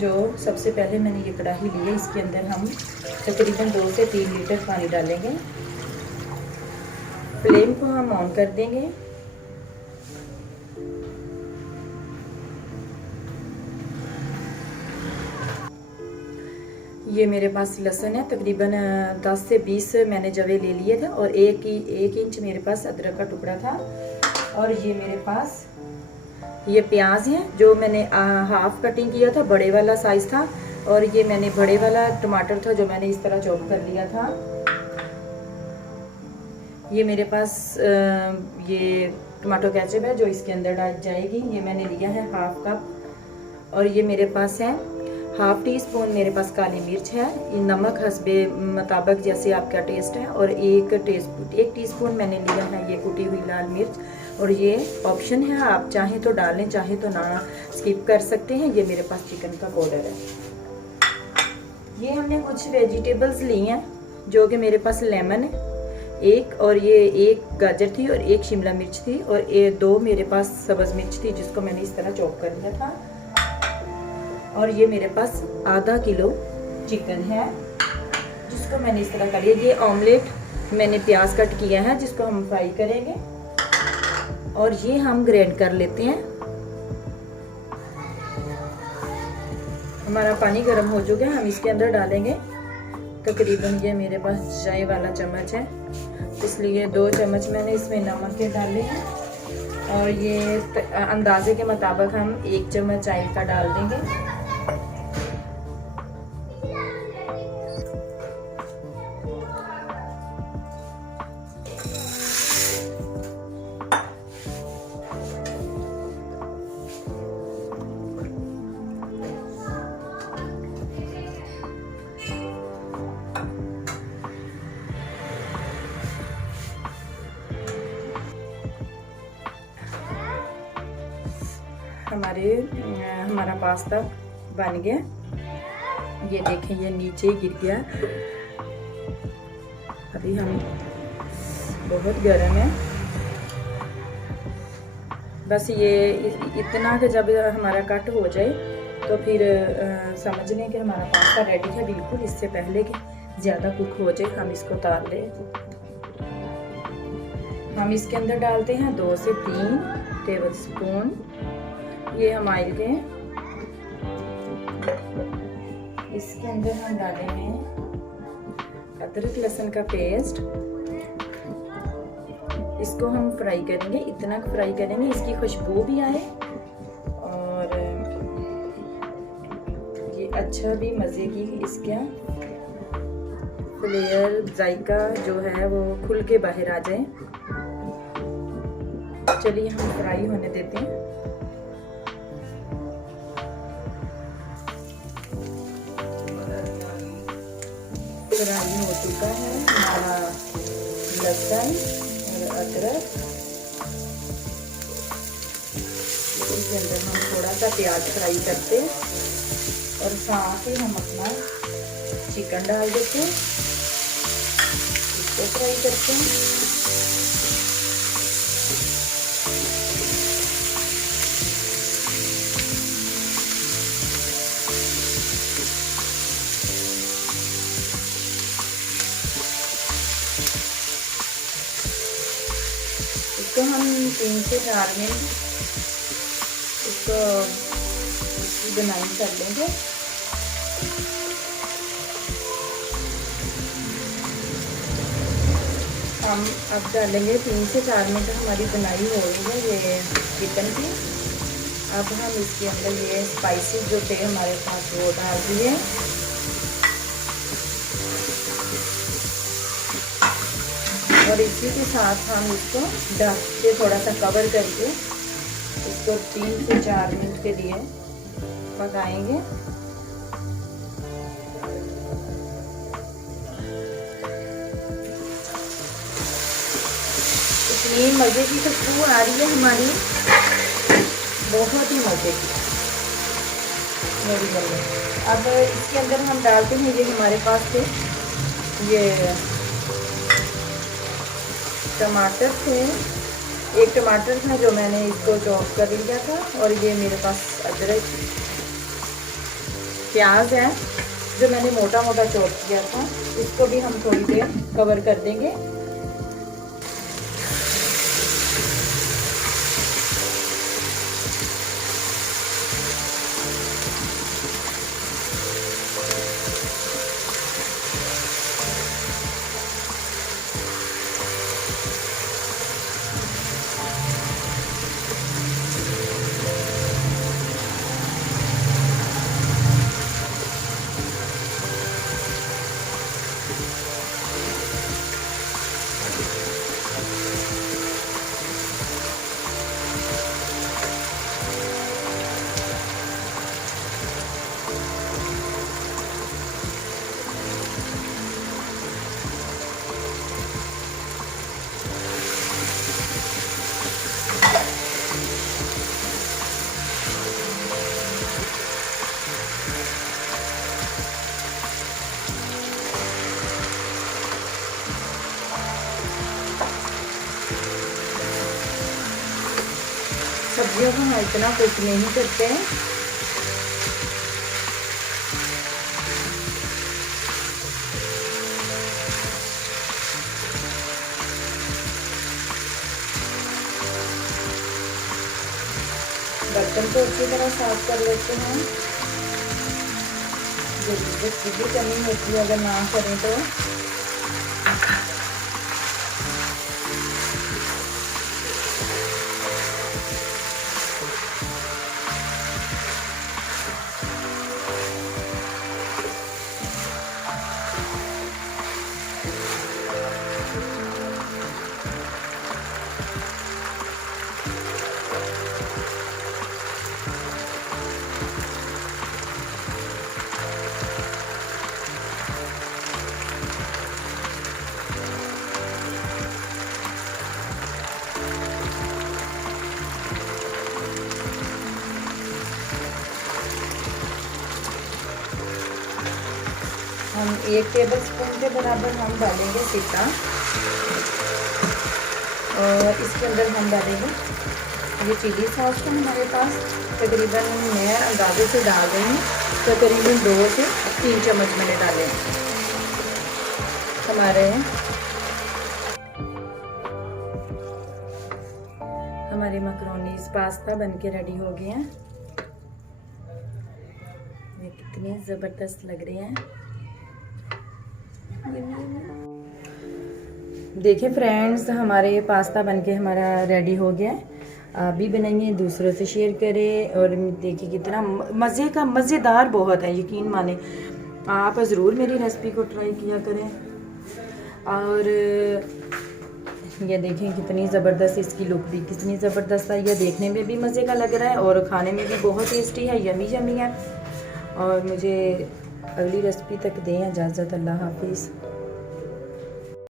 जो सबसे पहले मैंने ये कढ़ाई ली है, इसके अंदर हम तकरीबन 2 से 3 लीटर पानी डालेंगे। फ्लेम को हम ऑन कर देंगे। ये मेरे पास लहसुन है, तकरीबन 10 से 20 मैंने जवे ले लिए थे और 1 इंच मेरे पास अदरक का टुकड़ा था। और ये मेरे पास ये प्याज है जो मैंने हाफ कटिंग किया था, बड़े वाला साइज था। और ये मैंने बड़े वाला टमाटर था जो मैंने इस तरह चॉप कर लिया था। ये मेरे पास ये टमाटो केचप है जो इसके अंदर डाल जाएगी। ये मैंने लिया है हाफ कप। और ये मेरे पास है हाफ टी स्पून मेरे पास काली मिर्च है। नमक हस्बे मुताबिक जैसे आपका टेस्ट है। और 1 टीस्पून मैंने लिया है ये कुटी हुई लाल मिर्च। और ये ऑप्शन है, आप चाहें तो डालें, चाहें तो ना स्किप कर सकते हैं। ये मेरे पास चिकन का पाउडर है। ये हमने कुछ वेजिटेबल्स ली हैं जो कि मेरे पास लेमन है एक, और ये 1 गाजर थी और 1 शिमला मिर्च थी और 2 मेरे पास सब्ज़ मिर्च थी जिसको मैंने इस तरह चॉप कर लिया था। और ये मेरे पास आधा किलो चिकन है जिसको मैंने इस तरह कर लिया। ये ऑमलेट मैंने प्याज कट किया है जिसको हम फ्राई करेंगे। और ये हम ग्राइंड कर लेते हैं। हमारा पानी गर्म हो चुका है, हम इसके अंदर डालेंगे तकरीबन ये मेरे पास चाय वाला चम्मच है, इसलिए 2 चम्मच मैंने इसमें नमक के डाले हैं। और ये अंदाजे के मुताबिक हम 1 चम्मच चाय का डाल देंगे। हमारा पास्ता बन गया। ये देखें, ये नीचे गिर गया। अभी हम बहुत गर्म है। बस ये इतना कि जब हमारा कट हो जाए तो फिर समझ लें कि हमारा पास्ता रेडी है। बिल्कुल इससे पहले कि ज़्यादा कुक हो जाए हम इसको उतार लें। हम इसके अंदर डालते हैं 2 से 3 टेबल स्पून ये हम ऑयल के। इसके अंदर हम डालेंगे अदरक लहसुन का पेस्ट। इसको हम फ्राई करेंगे, इतना फ्राई करेंगे इसकी खुशबू भी आए और ये अच्छा भी मज़े की इसका फ्लेवर जायका जो है वो खुल के बाहर आ जाए। चलिए हम फ्राई होने देते हैं। फ्राई हो चुका है हमारा लहसुन और अदरक। इसके अंदर हम थोड़ा सा प्याज फ्राई करते हैं और साथ ही हम अपना चिकन डाल देते हैं, इसको फ्राई करते हैं। इसको हम 3 से 4 मिनट इसको बनाई कर लेंगे। हम अब डालेंगे 3 से 4 मिनट हमारी बनाई हो रही है ये चिकन की। अब हम इसके अंदर ये स्पाइसेस जो थे हमारे पास वो डाल दिए। और इसी के साथ हम इसको ढक के थोड़ा सा कवर करके इसको 3 से 4 मिनट के लिए पकाएंगे। इतनी मज़े की खुशबू आ रही है हमारी, बहुत ही मज़े की मेरी मम्मी। अब इसके अंदर हम डालते हैं ये हमारे पास थे ये टमाटर थे। 1 टमाटर था जो मैंने इसको चॉप कर लिया था। और ये मेरे पास अदरक प्याज है जो मैंने मोटा मोटा चॉप किया था, इसको भी हम थोड़ी देर कवर कर देंगे। सब्जियों को हम इतना कुक नहीं करते हैं। बर्तन को अच्छी तरह साफ कर लेते हैं। जरूरत की भी कमी होती है अगर ना करें तो। हम 1 टेबलस्पून के बराबर हम डालेंगे सिरका और इसके अंदर हम डालेंगे ये चिली सॉस है हमारे पास। तकरीबन मैं अंदाजे से डाल रही हूँ, तकरीबन 2 से 3 चम्मच मैंने डाले हमारे मैकरोनीज पास्ता बनके रेडी हो गए हैं। ये कितने ज़बरदस्त लग रहे हैं। देखिए फ्रेंड्स, हमारे पास्ता बनके हमारा रेडी हो गया है। आप भी बनाइए, दूसरों से शेयर करें और देखिए कितना मज़े का, मज़ेदार बहुत है, यकीन माने। आप ज़रूर मेरी रेसिपी को ट्राई किया करें। और ये देखें कितनी ज़बरदस्त इसकी लुक भी कितनी ज़बरदस्त है। यह देखने में भी मज़े का लग रहा है और खाने में भी बहुत टेस्टी है, यमी यमी है। और मुझे अगली रेसिपी तक दें इजाज़त। अल्लाह हाफिज़।